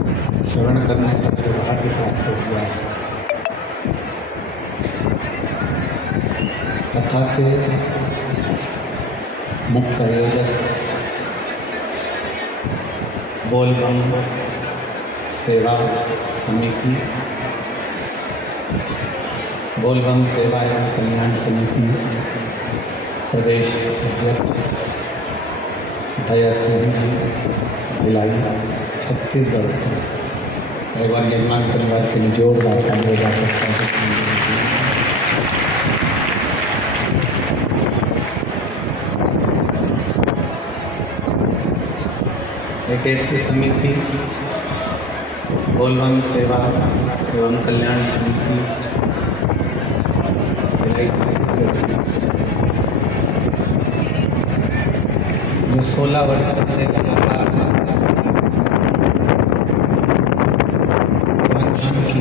श्रवण करने का सौभाग्य प्राप्त हुआ। कथा के मुख्य आयोजक बोलबम सेवा समिति, बोलबम सेवा एवं कल्याण समिति प्रदेश अध्यक्ष दया सिंह जी भिलाई, छत्तीसगढ़ से। एक बार यजमान परिवार के लिए जोरदार तालियां बजाकर स्वागत कीजिए। एक ऐसी समिति बोलबम सेवा एवं कल्याण समिति जो 16 वर्ष से लगातार की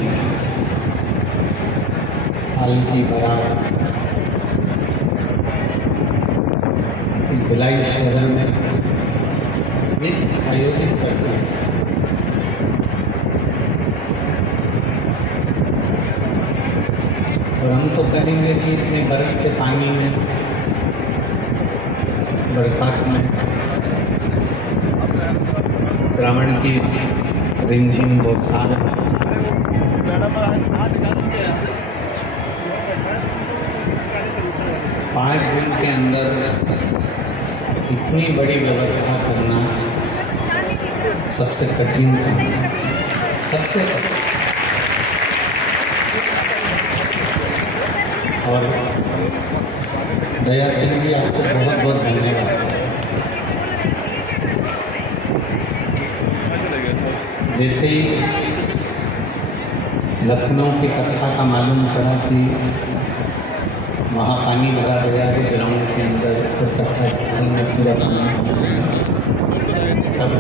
पालकी बारात इस भिलाई शहर में नित्य आयोजित करते हैं। और हम तो कहेंगे कि इतने बरसते पानी में, बरसात में, श्रावण की रिमझिम बौछार में 5 दिन के अंदर इतनी बड़ी व्यवस्था करना सबसे कठिन काम है, सबसे कठिन। और दया सिंह जी, आपको बहुत बहुत धन्यवाद। जैसे ही लखनऊ की कथा का मालूम पड़ा कि वहाँ पानी भरा गया है ग्राउंड के अंदर और कथा स्थल में पूरा पानी भर गया, तब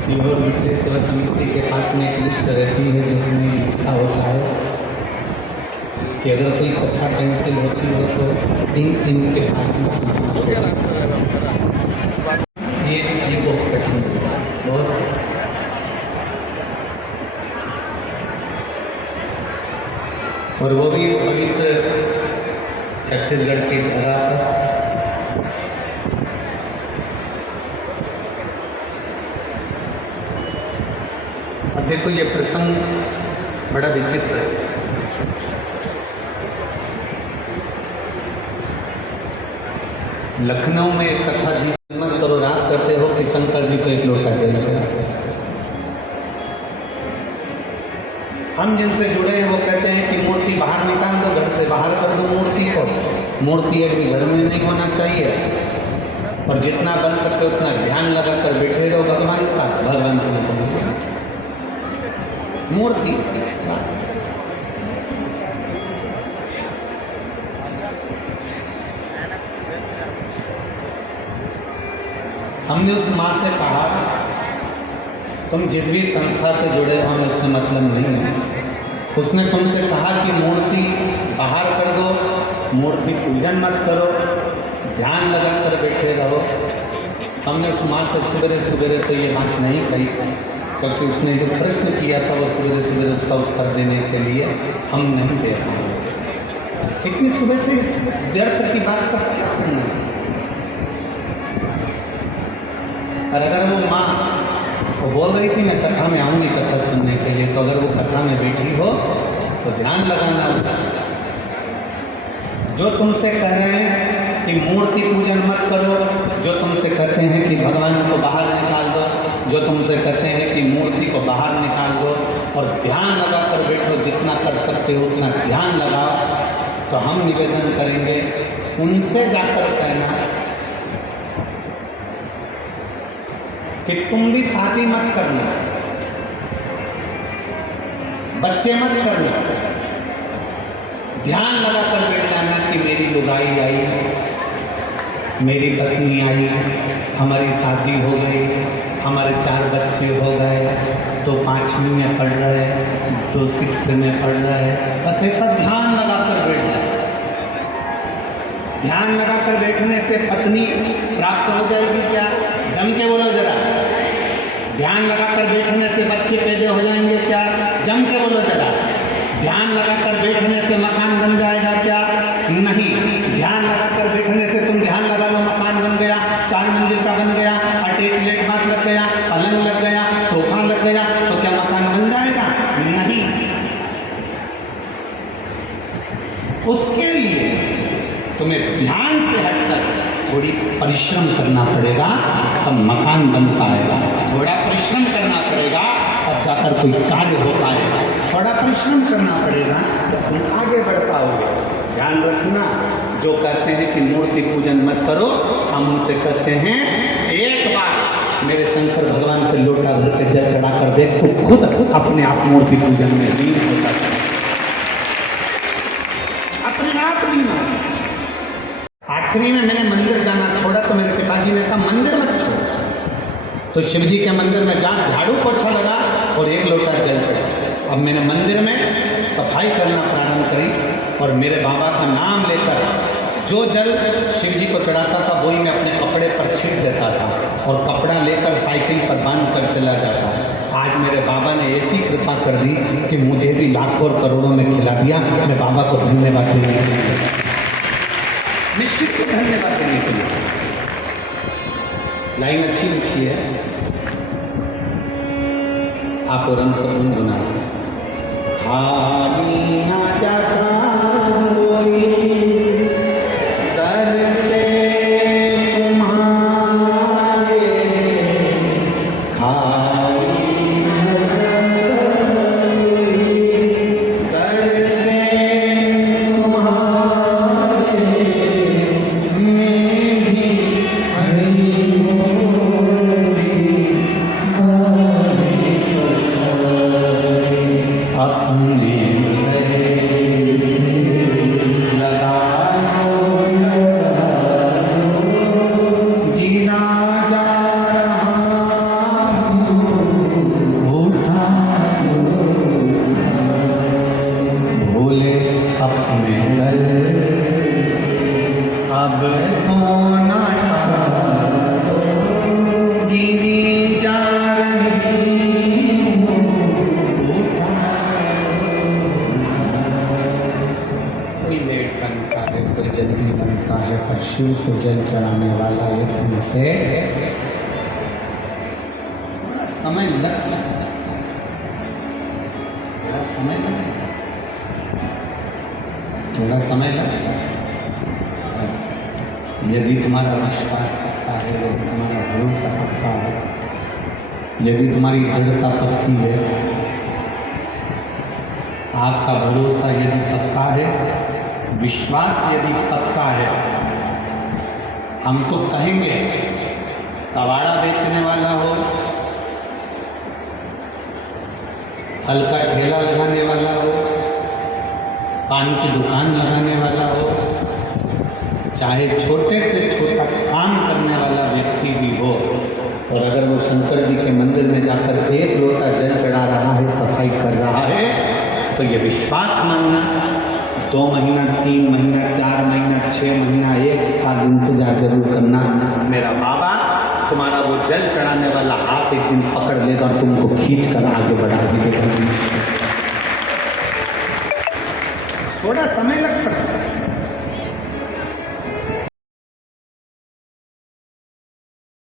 सीहोर मिथिलेश सेवा समिति के पास में एक लिस्ट रहती है जिसमें लिखा होता है कि अगर कोई कथा कैंसिल होती है तो इनके पास में सूचना हो जाए। ये बहुत कठिन बहुत। और वो भी इस पवित्र छत्तीसगढ़ की धरा पर। अब देखो, ये प्रसंग बड़ा विचित्र है। लखनऊ में एक कथा जी मत करो, रात करते हो कि शंकर जी को एक लोटा जल चढ़ा। हम जिनसे जुड़े हैं वो कहते हैं कि मूर्ति बाहर निकाल दो, घर से बाहर कर दो मूर्ति को। मूर्ति एक भी घर में नहीं होना चाहिए और जितना बन सके उतना ध्यान लगा कर बैठे रहो भगवान का। भगवान को मूर्ति हमने उस माँ से कहा, तुम जिस भी संस्था से जुड़े हो हमें उससे मतलब नहीं है। उसने तुमसे कहा कि मूर्ति बाहर कर दो, मूर्ति पूजन मत करो, ध्यान लगा कर बैठे रहो। हमने उस माँ से सवेरे सवेरे तो ये बात नहीं कही, क्योंकि उसने जो प्रश्न किया था वो सवेरे सवेरे उसका उत्तर देने के लिए हम नहीं दे पाए। इतनी सुबह से इस व्यर्थ की बात का क्या करना है? और अगर वो माँ वो बोल रही थी मैं कथा में आऊँगी कथा सुनने के लिए, तो अगर वो कथा में बैठी हो तो ध्यान लगाना उसका। जो तुमसे कह रहे हैं कि मूर्ति पूजन मत करो, जो तुमसे कहते हैं कि भगवान को बाहर निकाल दो, जो तुमसे कहते हैं कि मूर्ति को बाहर निकाल दो और ध्यान लगा कर बैठो, जितना कर सकते हो उतना ध्यान लगाओ, तो हम निवेदन करेंगे उनसे जाकर कहना कि तुम भी शादी मत करना, बच्चे मत करना, ध्यान लगा कर बैठ जाना कि मेरी लुगाई आई, मेरी पत्नी आई, हमारी शादी हो गई, हमारे 4 बच्चे हो गए, 2 5वीं में पढ़ रहे, 2 6 में पढ़ रहे। बस ऐसा ध्यान लगा कर बैठ जाए। ध्यान लगा कर बैठने से पत्नी प्राप्त हो जाएगी क्या? जम के बोलो जरा। ध्यान लगाकर बैठने से बच्चे पैदा हो जाएंगे क्या? जम के बोलो जरा। ध्यान लगाकर बैठने से मकान बन जाएगा क्या? नहीं। ध्यान लगाकर बैठने से तुम ध्यान लगा लो, मकान बन गया, 4 मंजिल का बन गया, अटैच लेटबाथ लग गया, पलंग लग गया, सोफा लग गया, तो क्या मकान बन जाएगा? नहीं। उसके लिए तुम्हें ध्यान से हटकर थोड़ी परिश्रम करना पड़ेगा, तब मकान बन पाएगा। थोड़ा परिश्रम करना पड़ेगा तब जाकर कोई कार्य हो पाएगा। थोड़ा परिश्रम करना पड़ेगा तब तुम आगे बढ़ पाओगे। ध्यान रखना, जो कहते हैं कि मूर्ति पूजन मत करो, हम उनसे कहते हैं एक बार मेरे शंकर भगवान के लोटा भर के जल चढ़ा कर देख, तो खुद अपने आप मूर्ति पूजन में लीन होता है, अपने आप लीन होता। आखिरी में मैंने मंदिर जाना छोड़ा तो मेरे पिताजी ने कहा मंदिर मत छोड़। तो शिव जी के मंदिर में जा झाड़ू पोछा लगा और 1 लोटा जल चढ़ा। अब मैंने मंदिर में सफाई करना प्रारंभ करी और मेरे बाबा का नाम लेकर जो जल शिव जी को चढ़ाता था वही मैं अपने कपड़े पर छीट देता था और कपड़ा लेकर साइकिल पर बांध कर चला जाता। आज मेरे बाबा ने ऐसी कृपा कर दी कि मुझे भी लाखों और करोड़ों में खिला दिया। मैं बाबा को धन्यवाद देने के लिए, निश्चित ही धन्यवाद देने के लिए। लाइन अच्छी लिखी है, आप और हम सब गुनगुना। खाली ना जाता कोई दर से तुम्हारे, खाली ना जाता कोई दर से तुम्हारे, मैं भी अपने लगा लो, गिरा जा रहा उठा भोले अपने दर अब कौन गिरी जा जल्दी बनता है, पर शिव को जल चढ़ाने वाला एक दिन से थोड़ा समय लग सकता है, थोड़ा समय लग सकता है। यदि तुम्हारा विश्वास पक्का है, यदि तुम्हारा भरोसा पक्का है, यदि तुम्हारी दृढ़ता पक्की है, आपका भरोसा यदि पक्का है, विश्वास यदि पक्का है, हम तो कहेंगे कबाड़ा बेचने वाला हो, फल का ठेला लगाने वाला हो, पान की दुकान लगाने वाला हो, चाहे छोटे से छोटा काम करने वाला व्यक्ति भी हो, और अगर वो शंकर जी के मंदिर में जाकर 1 लोटा जल चढ़ा रहा है, सफाई कर रहा है, तो ये विश्वास मानना 2 महीना, 3 महीना, 4 महीना, 6 महीना, 1 साल इंतजार जरूर करना। मेरा बाबा तुम्हारा वो जल चढ़ाने वाला हाथ एक दिन पकड़ लेगा और तुमको खींच कर आगे बढ़ा देगा। थोड़ा समय लग सकता है,